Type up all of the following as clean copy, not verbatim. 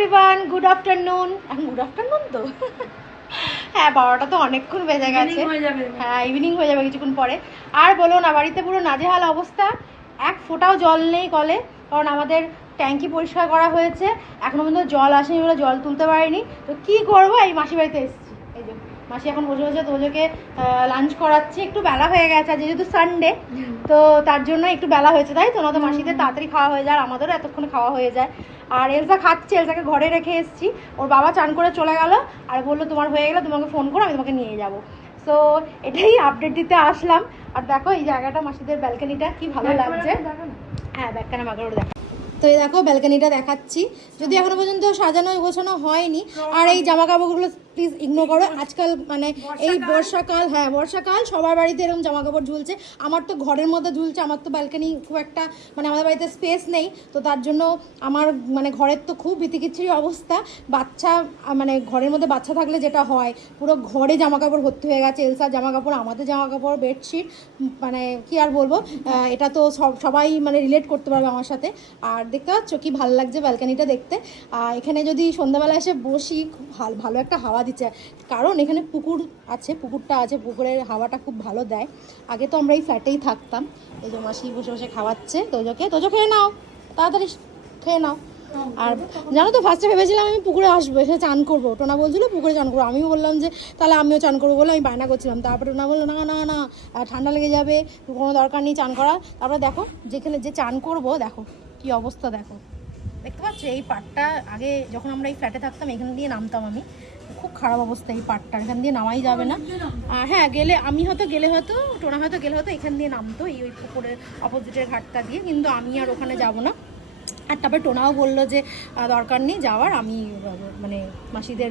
Everyone, good afternoon. এখন good afternoon তো হ্যাঁ, 12টা তো অনেকক্ষণ বেজে গেছে। হ্যাঁ, ইভিনিং হয়ে যাবে কিছুক্ষণ পরে। আর বলো না, বাড়িতে পুরো নাজেহাল অবস্থা, এক ফোঁটাও জল নেই কলে। কারণ আমাদের ট্যাঙ্কি পরিষ্কার করা হয়েছে, এখনো পর্যন্ত জল আসেনি বলে জল তুলতে পারিনি। তো কি করবো, এই মাসি বাড়িতে এসেছি। এই যে মাসি এখন বসে বসে তোজোকে লাঞ্চ করাচ্ছি। একটু বেলা হয়ে গেছে, যেহেতু সানডে, তো তার জন্য একটু বেলা হয়েছে, তাই তো? না তো মাসিদের তাড়াতাড়ি খাওয়া হয়ে যায়, আর আমাদেরও এতক্ষণে খাওয়া হয়ে যায়। আর এলসা খাচ্ছে, এলসাকে ঘরে রেখে এসেছি। ওর বাবা চান করে চলে গেল আর বললো তোমার হয়ে গেলে তোমাকে ফোন করো, আমি তোমাকে নিয়ে যাবো। সো এটাই আপডেট দিতে আসলাম। আর দেখো এই জায়গাটা, মাসিদের ব্যালকনিটা কি ভালো লাগছে। হ্যাঁ, ব্যাকখানা মাগারও দেখো। তো এই দেখো ব্যালকনিটা দেখাচ্ছি, যদি এখনো পর্যন্ত সাজানো গোছানো হয়নি। আর এই জামা কাপড়গুলো প্লিজ ইগনোর করো। আজকাল মানে এই বর্ষাকাল, হ্যাঁ বর্ষাকাল, সবার বাড়িতে এরকম জামা কাপড় ঝুলছে। আমার তো ঘরের মধ্যে ঝুলছে, আমার তো ব্যালকনি খুব একটা মানে আমাদের বাড়িতে স্পেস নেই, তো তার জন্য আমার মানে ঘরের তো খুব বিতিকিচ্ছিরি অবস্থা। বাচ্চা মানে ঘরের মধ্যে বাচ্চা থাকলে যেটা হয়, পুরো ঘরে জামা কাপড় ভর্তি হয়ে গেছে। এলসার জামা কাপড়, আমাদের জামা কাপড়, বেডশিট, মানে কি আর বলবো। এটা তো সবাই মানে রিলেট করতে পারবে আমার সাথে। আর দেখতে পাচ্ছ কি ভালো লাগছে ব্যালকনিটা দেখতে। এখানে যদি সন্ধ্যাবেলা এসে বসি, খুব ভালো একটা হাওয়া দিচ্ছে। কারণ এখানে পুকুর আছে, পুকুরটা আছে, পুকুরের হাওয়াটা খুব ভালো দেয়। আগে তো আমরা এই ফ্ল্যাটেই থাকতাম। এই যে মাসি বসে বসে খাওয়াচ্ছে তোজো খেয়ে নাও, তাড়াতাড়ি খেয়ে নাও। আর জানো তো, ফার্স্টে ভেবেছিলাম আমি পুকুরে আসবো, এসে চান করবো। টোনা বলছিল পুকুরে চান করবো, আমিও বললাম যে তাহলে আমিও চান করবো বলে আমি বায়না করছিলাম। তারপরে টোনা বললো না না না, ঠান্ডা লেগে যাবে, কোনো দরকার নেই চান করার। তারপরে দেখো যেখানে যে চান করবো, দেখো কি অবস্থা, দেখো দেখতে পাচ্ছ। এই পাটটা আগে যখন আমরা এই ফ্ল্যাটে থাকতাম, এখান দিয়ে নামতাম আমি, খুব খারাপ অবস্থা এই পাটটা, এখান দিয়ে নামাই যাবে না। আর হ্যাঁ, আমি গেলে হয়তো টোনা গেলে হয়তো এখান দিয়ে নামতো, ওই পুকুরের অপোজিটের ঘাটটা দিয়ে, কিন্তু আমি আর ওখানে যাব না। আর তারপরে টোনাও বললো যে দরকার নেই যাওয়ার, আমি মানে মাসিদের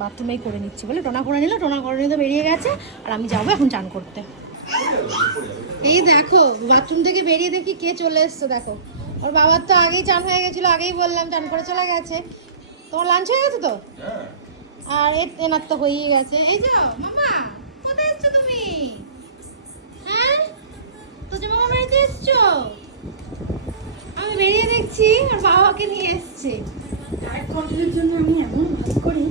বাথরুমেই করে নিচ্ছি বলে টোনা করে নিল। টোনা করে নিতে বেরিয়ে গেছে, আর আমি যাবো এখন চান করতে। এই দেখো বাথরুম থেকে বেরিয়ে দেখি কে চলে এসছে, দেখো। ওর বাবার তো আগেই চান হয়ে গেছিলো, আগেই বললাম, চান করে চলে গেছে। তোমার লাঞ্চ হয়ে গেছে তো? আর এনার তো হয়েই গেছে। এই যে মামা, কোথায় এসছো তুমি? হ্যাঁ, তো যে মামা বাড়িতে এসছো? আমি বেরিয়ে দেখছি আর বাবাকে নিয়ে এসছে। ডায়েট কন্ট্রোলের জন্য আমি এমন ভাব করি,